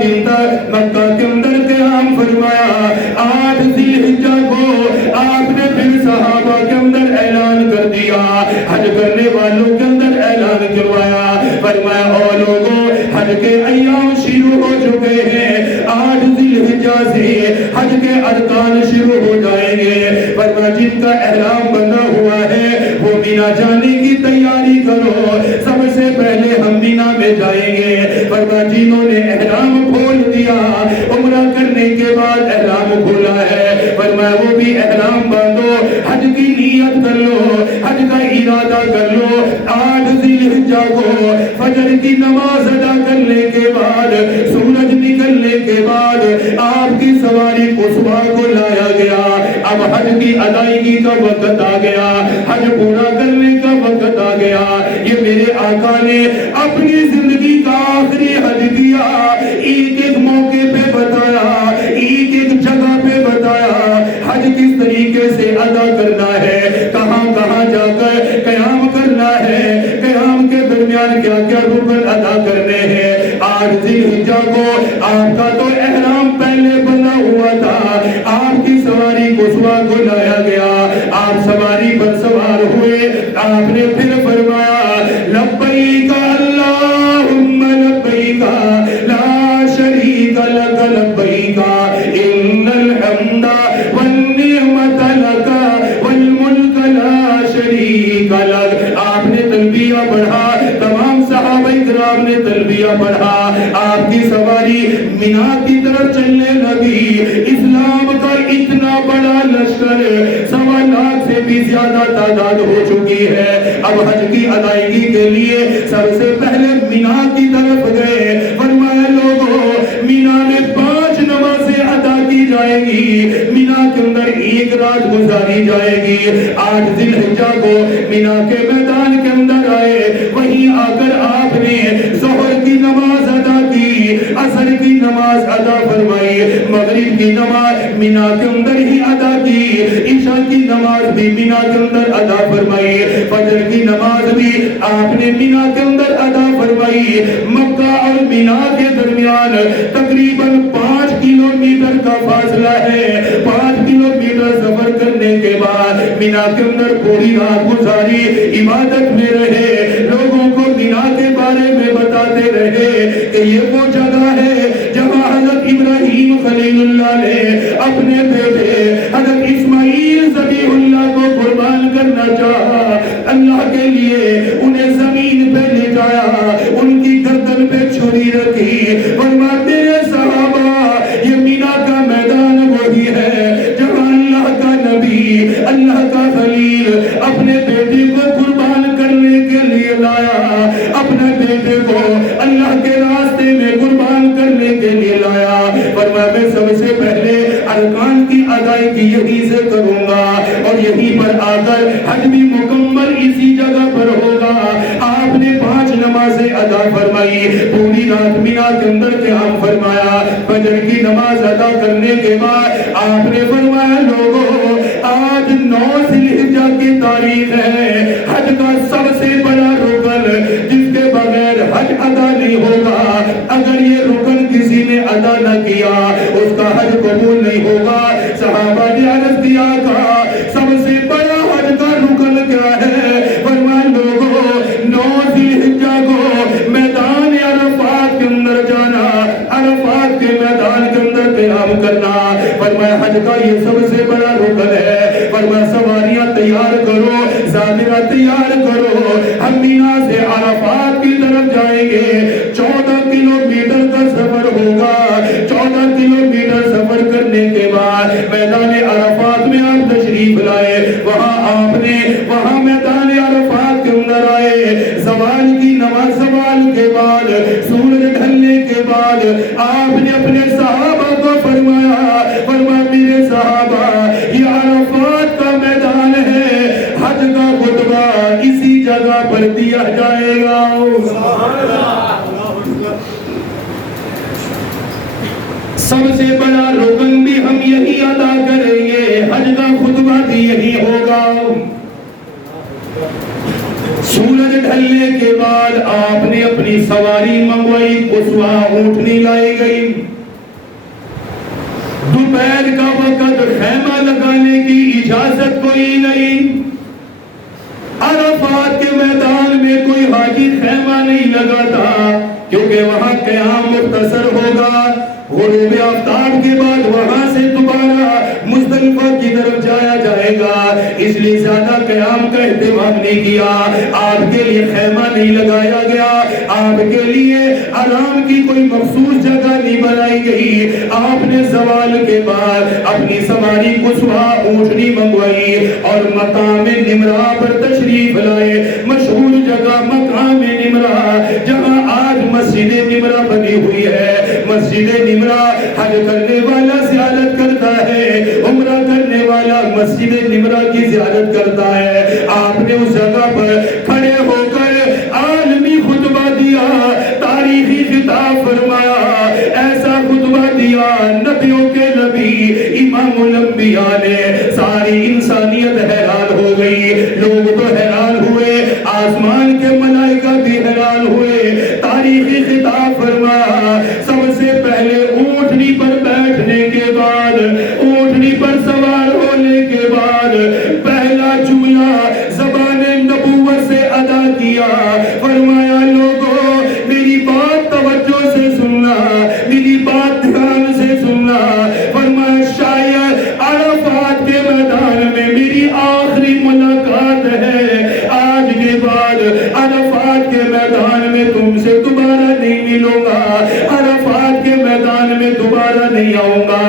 دن تک مکہ کے اندر قیام فرمایا. 8 ذی الحجہ کو آپ نے پھر صحابہ کے اندر اعلان کر دیا, حج کرنے والوں کے اندر اعلان کروایا. فرمایا او لوگوں, حج کے ایام شروع ہو چکے ہیں, 8 ذی الحجہ سے حج کے ارکان شروع ہو جائیں گے. فرمایا جن کا احرام بندھا ہوا ہے وہ مینا جانے کی تیاری کرو, سب سے پہلے ہم مینا میں جائیں گے. فرمایا جنہوں نے احرام کھول دیا, عمرہ کرنے کے بعد احرام کھولا ہے, فرمایا وہ بھی احرام باندھو, حج کی نیت کر لو, حج کا ارادہ کر لو. 8 ذی الحجہ کو فجر کی نماز ادا کرنے کے بعد, سورج نکلنے کے بعد آپ کی سواری قصویٰ کو لایا گیا. اب حج کی ادائیگی کا وقت آ گیا, حج پورا کرنے کا وقت آ گیا. یہ میرے آقا نے اپنی زندگی کا آخری حج کیا, ایک ایک موقع پہ بتایا, ایک ایک جگہ پہ بتایا حج کس طریقے سے ادا کرنا ہے, کہاں کہاں جا کر قیام کرنا ہے, قیام کے درمیان کیا کیا رکن ادا کرنے ہیں. 8 ذی الحجہ کو آپ کا تو احرام پہلے بنا ہوا تھا, آپ کی سواری قصویٰ کو لایا گیا, آپ سواری پر سوار ہوئے, آپ نے پھر فرمایا لبیک اللہم لبیک لا شریک لک لبیک ان الحمد والنعمت لک والملک لا شریک لک. آپ نے تلبیہ پڑھا, تمام صحابہ کرام نے تلبیہ پڑھا, آپ کی سواری مینا کی طرف چلنے لگی. اسلام کا اتنا بڑا لشکر 1.25 لاکھ سے بھی زیادہ تعداد ہو چکی ہے. اب حج کی ادائیگی کے لیے سب سے پہلے مینا کی طرف گئے. فرمایا لوگوں, مینا میں 5 نمازیں ادا کی جائے گی, مینا کے اندر 1 رات گزاری جائے گی. 8 ذی الحجہ کو مینا کے میدان کے اندر آئے, وہیں آ کر آپ نے ظہر کی نماز ادا کی, عصر کی نماز ادا فرمائی, مغرب کی نماز مینا کے اندر ہی ادا کی, عشاء کی نماز بھی مینا کے اندر ادا فرمائی, فجر کی نماز بھی آپ نے مینا کے اندر ادا فرمائی. مکہ اور مینا کے درمیان تقریباً 5 کلومیٹر کا فاصلہ ہے. 5 کلومیٹر سفر کرنے کے بعد مینا کے اندر پوری رات گزاری, عبادت میں رہے, لوگوں کو مینا کے بارے میں بتاتے رہے کہ یہ وہ جگہ ہے جہاں حضرت ابراہیم خلیل اللہ نے اپنے بیٹے حضرت اسماعیل ذبیح اللہ کو قربان کرنا چاہا. اللہ کے لیے انہیں زمین پہ لے جایا, ان کی گردن پہ چھری رکھی. فرمایا میرے صحابہ, یہ مینا کا میدان وہی ہے جہاں اللہ کا نبی, اللہ کا خلیل اپنے بیٹے کو قربان کرنے کے لیے لایا, اپنے بیٹے کو اللہ کے راستے میں قربان کرنے کے لیے لایا. فرمایا میں سب سے پہلے ارکان کی ادائیگی یہیں سے کروں گا, اور یہیں پر آ کر حج بھی مکمل اسی جگہ پر ہوگا. آپ نے 5 نمازیں ادا فرمائی, پوری رات مینا کے اندر قیام فرمایا. فجر کی نماز ادا کرنے کے بعد آپ نے فرمایا لوگوں, آج 9 ذی الحجہ کی تاریخ ہے, حج کا سب سے بڑا رکن جس کے بغیر حج ادا نہیں ہوگا, اگر یہ رکن کسی نے ادا نہ کیا اس کا حج قبول نہیں ہوگا. صحابہ نے عرض کیا تھا سب سے بڑا حج کا رکن کیا ہے؟ فرمایا لوگوں, 9 ذی الحجہ کو میدان عرفات کے اندر جانا, عرفات کے میدان کے اندر قیام کرنا. فرمایا حج کا یہ سب سے بڑا رکن ہے. فرمایا سواریاں تیار کرو, زادرہ تیار کرو, ہم مینا سے عرفات کی طرف جائیں گے. 14 کلومیٹر کا سفر ہوگا. 14 کلومیٹر سفر کرنے کے بعد میدان عرفات میں آپ تشریف لائے. وہاں میدان عرفات کے اندر آئے. زوال کی نماز, زوال کے بعد, سورج ڈھلنے کے بعد آپ نے اپنے صحابہ کو فرمایا میرے صحابہ, یہ عرفات کا میدان ہے, حج کا خطبہ اسی جگہ پر دیا جائے گا. سب سے بڑا رکن بھی ہم یہی ادا کریں گے, حج کا خطبہ بھی یہی ہوگا. سورج ڈھلنے کے بعد آپ نے اپنی سواری منگوائی، قصویٰ اونٹنی لائی گئی۔ دوپہر کا وقت، خیمہ لگانے کی اجازت کوئی نہیں۔ عرفات کے میدان میں کوئی حاجی خیمہ نہیں لگاتا، کیونکہ وہاں قیام مختصر ہوگا۔ غروب آفتاب کے بعد وہاں سے دوبارہ مزدلفہ کی طرف جایا جائے گا، اس لیے زیادہ قیام کا اہتمام نہیں کیا۔ آپ کے لیے خیمہ نہیں لگایا گیا، آپ کے لیے آرام کی کوئی مخصوص جگہ نہیں بنائی گئی۔ آپ نے زوال کے بعد اپنی سواری قصویٰ اونٹنی منگوائی اور مقام نمرہ پر تشریف لائے۔ مشہور جگہ مقام نمرہ، جہاں آج مسجد نمرہ بنی ہوئی ہے۔ مسجد نمرہ حج کرنے والا زیارت کرتا ہے، عمرہ کرنے والا مسجد نمرہ کی زیارت کرتا ہے۔ آپ نے اس جگہ پر کھڑے ہو کر عالمی خطبہ دیا، تاریخی خطاب فرمایا، ایسا خطبہ دیا نبیوں کے نبی امام الانبیاء نے۔ ساری انسانیت حیران ہو گئی، لوگ تو حیران ہوئے، آسمان کے ملائکہ بھی حیران ہوئے۔ تاریخی خطاب فرمایا، سب سے پہلے اونٹنی پر بیٹھنے کے بعد، اونٹنی پر سوار ہونے کے بعد پہلا جملہ زبان نبوت سے ادا کیا۔ فرمایا لوگوں میری بات توجہ سے سننا، میری بات دھیان سے سننا۔ فرمایا شاید عرفات کے میدان میں میری آخری ملاقات ہے، آج کے بعد عرفات کے میدان میں تم سے دوبارہ نہیں ملوں گا، عرفات کے میدان میں دوبارہ نہیں آؤں گا۔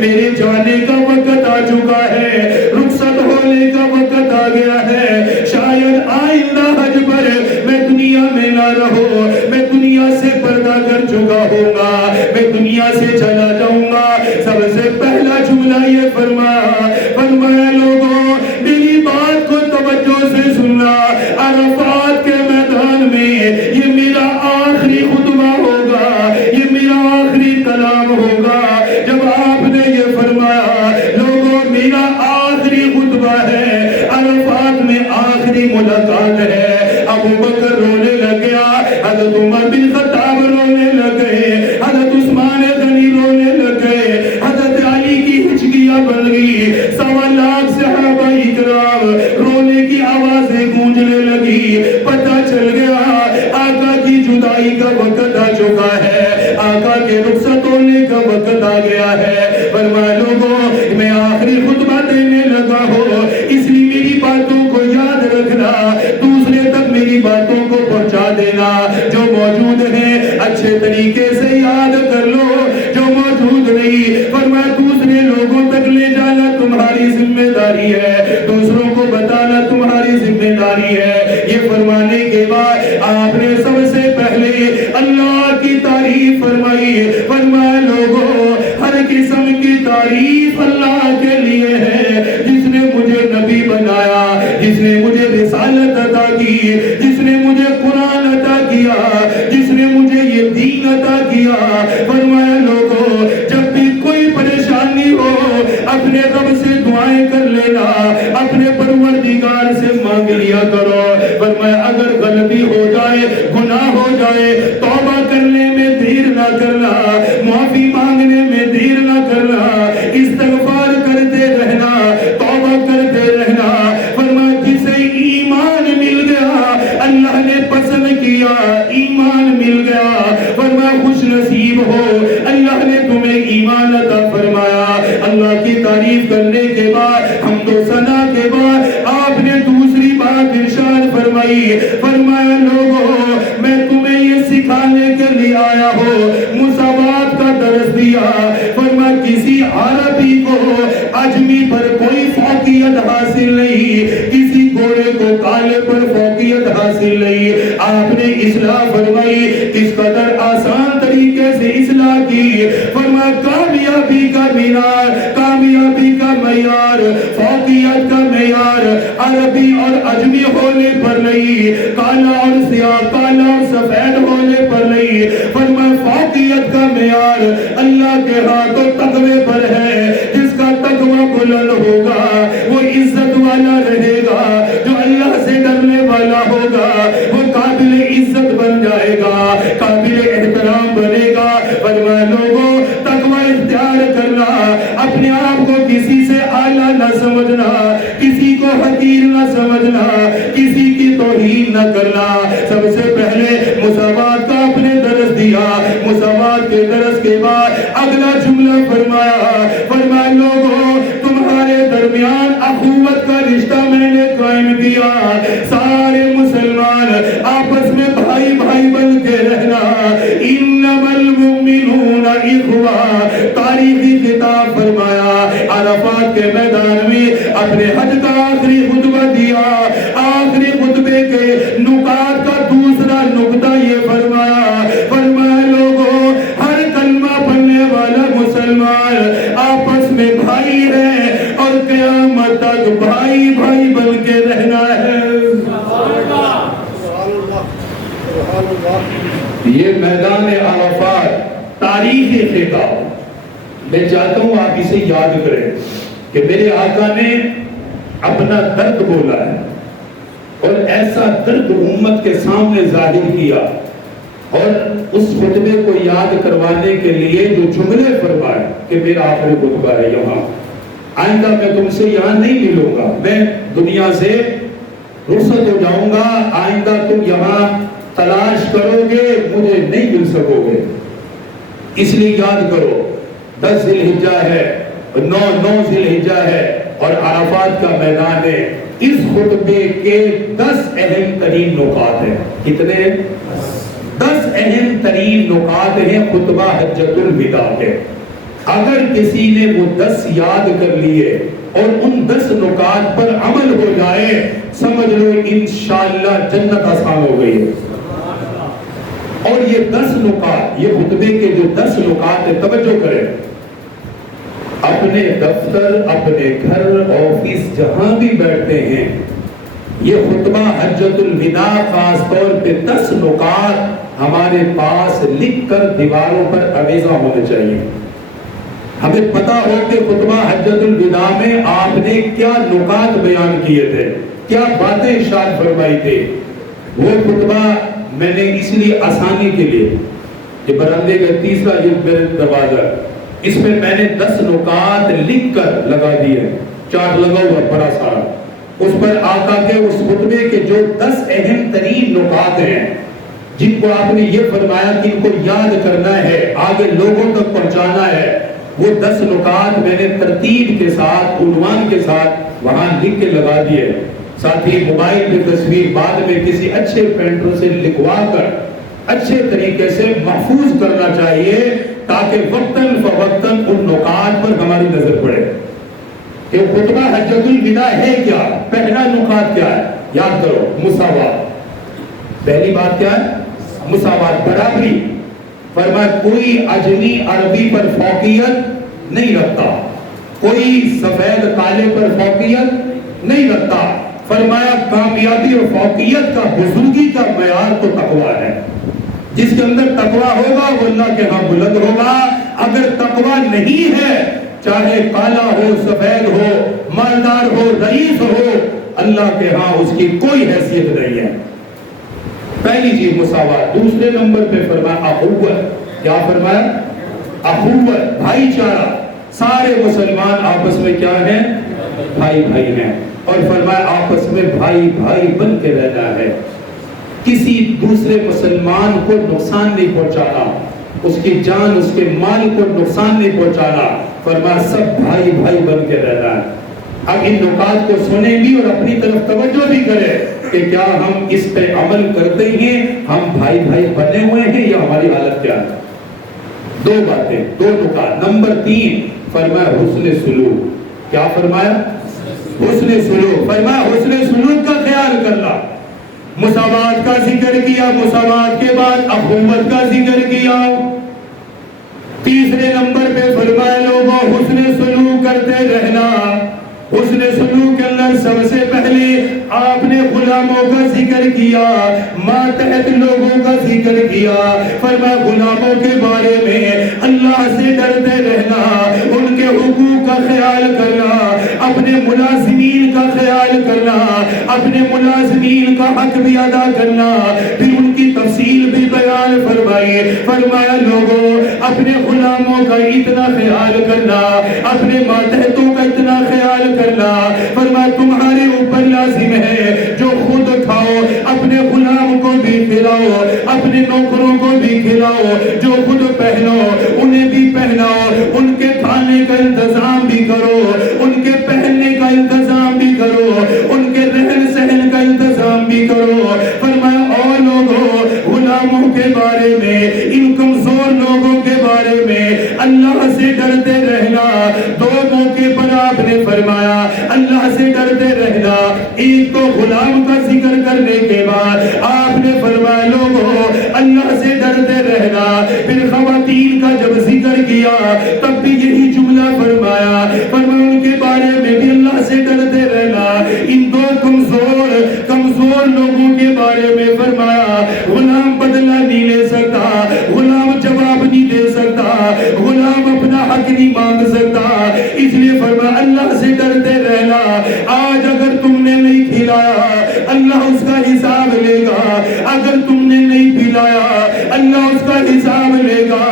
میرے جانے کا وقت آ چکا ہے، رخصت ہونے کا وقت آ گیا ہے۔ شاید آئندہ حج پر میں دنیا میں نہ رہوں، میں دنیا سے پردہ کر چکا ہوں گا، میں دنیا سے چلا جاؤں گا۔ سب سے پہلا جملہ یہ فرمایا لوگوں میری بات کو توجہ سے سننا، عرفات کے میدان میں یہ میرا آخری خطبہ ہوگا، یہ میرا آخری کلام ہوگا۔ جب آپ نے یہ فرمایا لوگوں میرا آخری خطبہ ہے، عرفات میں آخری ملاقات ہے، ابو بکر رونے لگ گیا، حضرت عمر بن خطاب رونے لگ گئے، حضرت عثمان غنی رونے لگ گئے، حضرت علی کی ہچکیاں بن گئی، 1.25 لاکھ صحابہ اکرام رونے کی آوازیں گونجنے لگی۔ پتہ چل گیا آقا کی جدائی کا وقت آ چکا ہے، آقا کے رخصت ہونے کا وقت آ گیا ہے۔ فرمایا لوگوں میں آخری خطبہ دینے لگا ہوں، اس لیے میری باتوں کو یاد رکھنا، دوسرے تک میری باتوں کو پہنچا دینا۔ جو موجود ہیں اچھے طریقے سے یاد کر لو، جو موجود نہیں فرمایا دوسرے لوگوں تک لے جانا تمہاری ذمہ داری ہے، دوسروں کو بتانا تمہاری ذمہ داری ہے۔ یہ فرمانے کے بعد آپ نے سب سے پہلے اللہ کی تعریف فرمائی۔ فرمایا لوگوں ہر قسم کی تعریف اللہ کے لیے ہے، جس نے مجھے نبی بنایا، جس نے مجھے رسالت عطا کی، جس نے مجھے قرآن عطا کیا، جس نے مجھے یہ دین عطا کیا۔ فرمایا لوگوں جب بھی کوئی پریشانی ہو اپنے رب سے دعائیں کر لینا، اپنے پروردگار سے مانگ لیا کرو۔ فرمایا اگر غلطی ہو جائے، گناہ ہو جائے، توبہ کرنے میں دیر نہ کرنا، معافی مانگنے میں دیر نہ کرنا، استغفار کرتے رہنا، توبہ کرتے رہنا۔ فرمایا جسے ایمان مل گیا، اللہ نے پسند کیا، ایمان مل گیا، فرمایا خوش نصیب ہو، اللہ نے تمہیں ایمان عطا فرمایا۔ اللہ کی تعریف کرنے کے بعد، حمد و ثنا کے بعد آپ نے دوسری بات ارشاد فرمائی۔ فرمایا لوگوں میں تمہیں یہ سکھانے کے لیے آیا ہوں، مساوات کا درس دیا۔ فرمایا کسی عربی کو عجمی پر کوئی فوقیت حاصل نہیں، کسی گورے کو کالے پر فوقیت حاصل نہیں۔ آپ نے اصلاح فرمائی، کس قدر آسان طریقے سے اصلاح کی۔ فرمایا کامیابی کا مینار، کامیابی کا معیار، فوقیت کا معیار عربی اور عجمی ہونے پر نہیں، کالا اور سیاہ، کالا اور سفید ہونے پر نہیں۔ فرمایا فوقیت کا معیار اللہ کے ہاتھ و تقوی پر ہے، جس کا تقوی بلند ہوگا وہ عزت والا رہے گا، جو اللہ سے ڈرنے والا ہوگا نہ سمجھنا، کسی کو حقیر نہ سمجھنا، کسی کی توہین نہ کرنا۔ سب سے پہلے مساوات کا اپنے درس دیا، مساوات کے درس کے بعد اگلا جملہ فرمایا لوگوں تمہارے درمیان اخوت کا رشتہ میں نے قائم کیا، سارے مسلمان آپس میں بھائی بھائی بن کے رہنا، انما المؤمنون اخوہ۔ تاریخی خطاب فرمایا، عرفات کے میدان میں اپنے حج کا آخری خطبہ دیا، آخری خطبے کے نکات کا دوسرا نکتہ یہ فرمایا لوگوں ہر کلمہ پڑھنے والا مسلمان آپس میں بھائی ہے اور قیامت تک بھائی بھائی بن کے رہنا ہے۔ یہ میدان عرفات تاریخی خطاب، میں چاہتا ہوں آپ اسے یاد کریں کہ میرے آقا نے اپنا درد بولا ہے اور ایسا درد امت کے سامنے ظاہر کیا، اور اس خطبے کو یاد کروانے کے لیے جو جملے فرمائے کہ میرا آخری خطبہ ہے یہاں، آئندہ میں تم سے یہاں نہیں ملوں گا، میں دنیا سے رخصت ہو جاؤں گا، آئندہ تم یہاں تلاش کرو گے مجھے نہیں مل سکو گے، اس لیے یاد کرو 10 ذی الحجہ ہے، 9 ذی الحجہ ہے اور عرفات کا میدان ہے۔ اس خطبے کے 10 اہم ترین نکات ہیں۔ کتنے؟ 10 اہم ترین نکات ہیں خطبہ حجۃ الوداع کے۔ اگر کسی نے وہ 10 یاد کر لیے اور ان 10 نکات پر عمل ہو جائے، سمجھ لو انشاءاللہ جنت آسان ہو گئی ہے۔ اور یہ 10 نکات، یہ خطبے کے جو 10 نکات ہیں، توجہ کریں، اپنے دفتر، اپنے گھر، آفس، جہاں بھی بیٹھتے ہیں، یہ خطبہ حجۃ الوداع خاص طور پہ 10 نکات ہمارے پاس لکھ کر دیواروں پر آویزاں ہونے چاہیے۔ ہمیں پتا ہو کہ خطبہ حجۃ الوداع میں آپ نے کیا نکات بیان کیے تھے، کیا باتیں ارشاد فرمائی تھی۔ وہ خطبہ میں نے اس لیے آسانی کے لیے، یہ برآمدے کا تیسرا یہ میرے دروازہ، اس میں نے 10 نکات لکھ کر لگا دیے، چارٹ لگا ہوا بڑا سارا، اس پر آقا کے اس خطبے کے جو 10 اہم ترین نکات ہیں جن کو آپ نے یہ فرمایا کہ ان کو یاد کرنا ہے، آگے لوگوں تک پہنچانا ہے، وہ 10 نکات میں نے ترتیب کے ساتھ، عنوان کے ساتھ وہاں لکھ کے لگا دیے۔ ساتھ ہی موبائل پہ تصویر بعد میں کسی اچھے پینٹر سے لکھوا کر اچھے طریقے سے محفوظ کرنا چاہیے تاکہ وقتاً فوقتاً ان نکات پر ہماری نظر پڑے کہ خطبہ حجۃ الوداع ہے کیا۔ پہلا نکات کیا ہے؟ یاد کرو، مساوات۔ پہلی بات کیا ہے؟ مساوات، برابری۔ فرمایا کوئی اجمی عربی پر فوقیت نہیں رکھتا، کوئی سفید کالے پر فوقیت نہیں رکھتا۔ فرمایا کامیابی اور فوقیت کا، بزرگی کا معیار تو تقویٰ ہے۔ جس کے اندر تقویٰ ہوگا وہ اللہ کے ہاں بلند ہوگا، اگر تقویٰ نہیں ہے چاہے کالا ہو، سفید ہو، مالدار ہو، رئیس ہو، اللہ کے ہاں اس کی کوئی حیثیت نہیں ہے۔ پہلی چیز مساوات۔ دوسرے نمبر پہ فرمایا اخوت۔ کیا فرمایا؟ اخوت، بھائی چارہ۔ سارے مسلمان آپس میں کیا ہیں؟ بھائی بھائی ہیں، اور فرمایا آپس میں بھائی بھائی بن کے رہنا ہے، کسی دوسرے مسلمان کو نقصان نہیں پہنچانا، اس کی جان، اس کے مال کو نقصان نہیں پہنچانا۔ فرمایا سب بھائی بھائی بن کے رہنا ہے۔ اب ان نکات کو سنیں بھی اور اپنی طرف توجہ بھی کریں کہ کیا ہم اس پہ عمل کرتے ہیں، ہم بھائی بھائی بنے ہوئے ہیں یا ہماری حالت کیا ہے؟ 2 باتیں، 2 نکات۔ نمبر 3 فرمایا حسن سلوک۔ کیا فرمایا؟ حسن سلوک۔ فرمایا حسن سلوک کا خیال کرنا۔ مساوات کا ذکر کیا، مساوات کے بعد اخوت کا ذکر کیا۔ تیسرے نمبر پہ فرمایا لوگوں حسن سلوک کرتے رہنا۔ حسن سلوک کے اندر سب سے پہلے آپ نے غلاموں کا ذکر کیا، ماتحت لوگوں کا ذکر کیا۔ فرمایا غلاموں کے بارے میں اللہ سے ڈرتے رہنا، ان کے حقوق کا خیال کرنا، اپنے ملازمین کا خیال کرنا، اپنے ملازمین کا حق بھی ادا کرنا۔ پھر ان کی تفصیل بھی بیان فرمائی۔ فرمایا لوگوں اپنے غلاموں کا اتنا خیال کرنا، اپنے ماتحتوں کا اتنا خیال کرنا۔ فرمایا تمہارے اوپر لازم ہے جو خود کھاؤ، اپنے غلام کو بھی کھلاؤ، اپنے نوکروں کو بھی کھلاؤ، جو خود پہنو انہیں بھی پہناؤ، ان کے کھانے کا انتظام بھی کرو، ان کے پہننے کا انتظام بھی کرو، ان کے رہن سہن کا انتظام بھی کرو۔ فرمایا اور لوگوں غلاموں کے بارے میں، ان کمزور لوگوں کے بارے میں اللہ سے ڈرتے رہنا۔ دو موقع پر آپ نے فرمایا اللہ سے ڈرتے رہنا۔ ایک تو غلام کا ذکر کرنے کے بعد آپ نے فرمایا لوگوں اللہ سے ڈرتے رہنا۔ پھر خواتین کا جب ذکر کیا تب بھی یہی جملہ فرمایا، فرمایا ان کے بارے میں بھی اللہ سے ڈرتے رہنا۔ ان دو کمزور لوگوں کے بارے میں فرمایا غلام بدلہ نہیں لے سکتا، غلام جواب نہیں دے سکتا، غلام اپنا حق نہیں مانگ سکتا، اس لیے فرمایا اللہ سے ڈرتے رہنا۔ آج اگر تم نے نہیں کھلایا اللہ اس کا حساب لے گا، اگر تم نے نہیں پلایا اللہ اس کا حساب لے گا،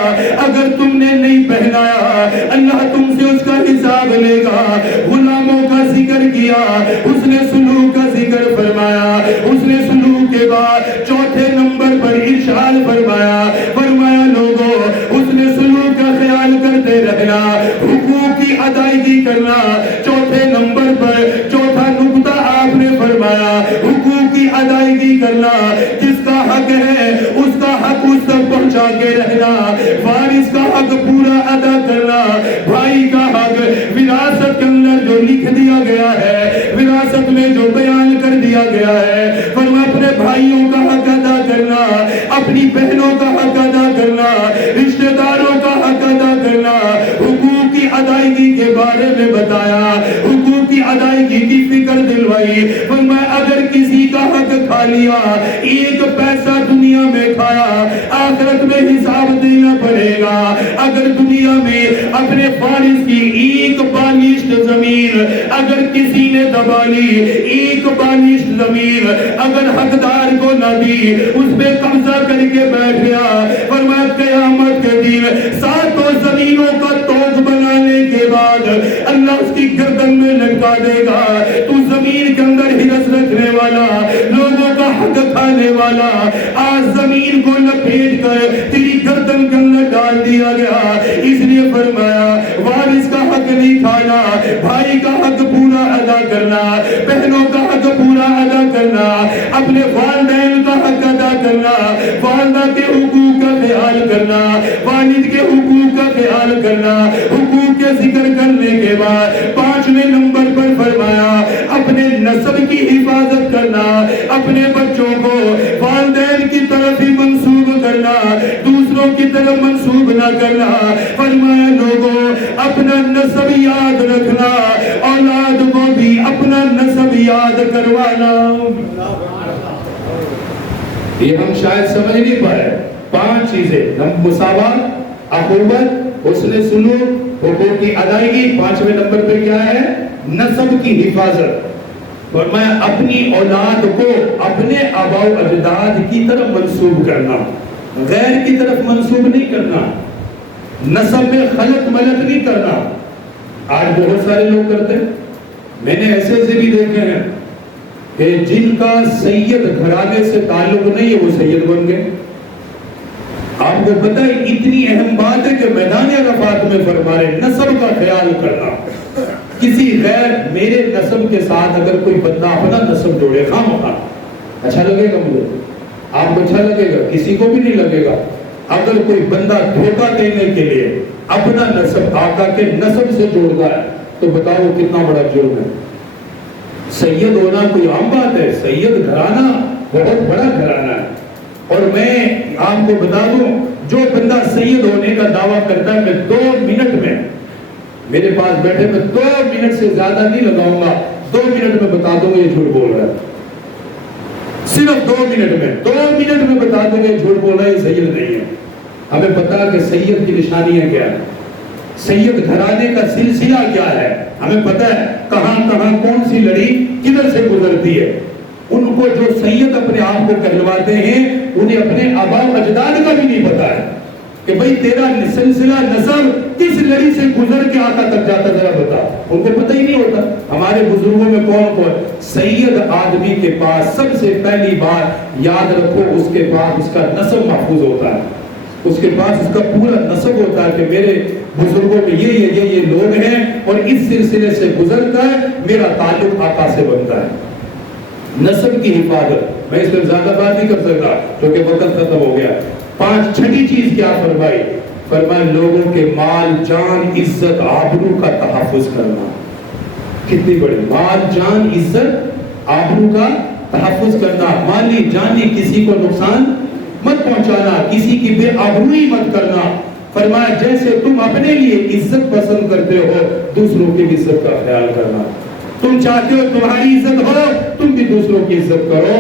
اگر تم نے نہیں پہنایا اللہ تم سے اس کا حساب لے گا۔ غلاموں کا ذکر کیا، حسن سلوک کا ذکر فرمایا، حسن سلوک کے بعد چوتھے نمبر پر ارشاد فرمایا، فرمایا لوگوں حسن سلوک کا خیال کرتے رہنا، حقوق کی ادائیگی کرنا۔ چوتھے نمبر پر چوتھا نقطہ آپ نے فرمایا حقوق کی ادائیگی کرنا، جس کا حق ہے اس کا حق اس تک پہنچا کے رہنا، وارث کا حق پورا ادا کرنا، بھائی کا حق وراثت کے اندر جو لکھ دیا گیا ہے، وراثت میں جو بیان کر دیا گیا ہے، فرمایا اپنے بھائیوں کا حق ادا کرنا، اپنی بہنوں کا حق ادا کرنا، رشتہ داروں کا حق ادا کرنا۔ حقوق کی ادائیگی کے بارے میں بتایا، حقوق کی ادائیگی کی فکر دلوائی۔ فرمایا اگر کسی کا حق کھا لیا، ایک پیسہ دنیا میں کھایا آخرت میں حساب دینا پڑے گا۔ اگر دنیا میں اپنے وارث کی ایک بالشت زمین اگر کسی نے دبا لی، ایک بالشت زمین اگر حقدار کو نہ دی، اس پہ قبضہ کر کے بیٹھ گیا، فرمایا قیامت کے دن ساتوں زمینوں کا توق بنانے کے بعد اللہ اس کی گردن میں لٹکا دے گا۔ تو زمین کے اندر ہرس رکھنے والا، لوگوں کا حق کھانے والا، آج زمین کو لپیٹ کر تیری گردن کے اندر ڈال دیا گیا۔ اس لیے فرمایا وارث کا حق نہیں کھانا، بھائی کا حق پورا ادا کرنا، بہنوں کا حق پورا ادا کرنا، اپنے والدین کا حق ادا کرنا، والدہ کے حقوق کا خیال کرنا، والد کے حقوق کا خیال کرنا۔ حقوق کے ذکر کرنے کے بعد پانچویں نمبر پر فرمایا اپنے نسب کی حفاظت کرنا، اپنے بچوں کو والدین کی طرف ہی منسوب کرنا، دوسروں کی طرف منسوب نہ کرنا۔ فرمایا لوگوں اپنا نسب یاد رکھنا، اولاد کو بھی اپنا نسب یاد کروانا۔ یہ ہم شاید سمجھ نہیں پائے۔ 5 چیزیں، مساوات، اخوت، حسن سلوک، حقوق کی ادائیگی، 5ویں نمبر پہ کیا ہے؟ نسب کی حفاظت۔ فرمایا اپنی اولاد کو اپنے آباء و اجداد کی طرف منسوب کرنا، غیر کی طرف منسوب نہیں کرنا، نسب میں خلط ملط نہیں کرنا۔ آج بہت سارے لوگ کرتے ہیں، میں نے ایسے بھی دیکھے ہیں کہ جن کا سید گھرانے سے تعلق نہیں ہے وہ سید بن گئے۔ آپ کو پتہ ہے اتنی اہم بات ہے کہ میدان عرفات میں فرما رہے نسب کا خیال کرنا۔ کسی غیر میرے نسب کے ساتھ اگر کوئی بندہ اپنا نسب جوڑے خواہ اچھا لگے گا، مجھے آپ کو اچھا لگے گا، کسی کو بھی نہیں لگے گا۔ اگر کوئی بندہ دھوکہ دینے کے لیے اپنا نسب آقا کے نسب سے جوڑتا ہے تو بتاؤ کتنا بڑا جرم ہے۔ سید ہونا کوئی عام بات ہے، سید گھرانہ بہت بڑا گھرانہ ہے۔ اور میں آپ کو بتا دوں جو بندہ سید ہونے کا دعویٰ کرتا ہے، میں 2 منٹ میں میرے پاس بیٹھے میں 2 منٹ سے زیادہ نہیں لگاؤں گا، 2 منٹ میں بتا دوں گا یہ جھوٹ بول رہا ہے۔ صرف 2 منٹ میں 2 منٹ میں بتا دوں گا یہ جھوٹ بول رہا ہے، یہ سید نہیں ہے۔ ہمیں پتا کہ سید کی نشانیاں کیا ہے، سید گھرانے کا سلسلہ کیا ہے، ہمیں پتا ہے کہاں کہاں کون سی لڑی کدھر سے گزرتی ہے۔ ان کو جو سید اپنے آپ کو کہلواتے ہیں انہیں اپنے آباء و اجداد کا بھی نہیں پتا ہے کہ بھئی تیرا سلسلہ نسب کس لڑی سے گزر کے آقا تک جاتا ذرا بتا. ان کو پتہ ہی نہیں ہوتا. ہمارے بزرگوں میں کون سید آدمی کے پاس سب سے پہلی بات یاد رکھو اس کے پاس اس کا نسب محفوظ ہوتا ہے. اس کے پاس اس کا پورا نسب ہوتا ہے کہ میرے بزرگوں میں یہ لوگ ہیں اور اس سلسلے سے گزر کر میرا تعلق آقا سے بنتا ہے. نسب کی حفاظت میں اس پر زیادہ بات نہیں کر سکتا کیونکہ وقت ختم ہو گیا. چھٹی چیز کیا فرمائی؟ فرمایا لوگوں کے مال جان عزت آبرو کا تحفظ کرنا. کتنی بڑی مال جان عزت آبرو کا تحفظ کرنا. مالی جانی کسی کو نقصان مت پہنچانا, کسی کی بے آبروئی مت کرنا. فرمایا جیسے تم اپنے لیے عزت پسند کرتے ہو دوسروں کی عزت کا خیال کرنا. تم چاہتے ہو تمہاری عزت ہو, تم بھی دوسروں کی عزت کرو.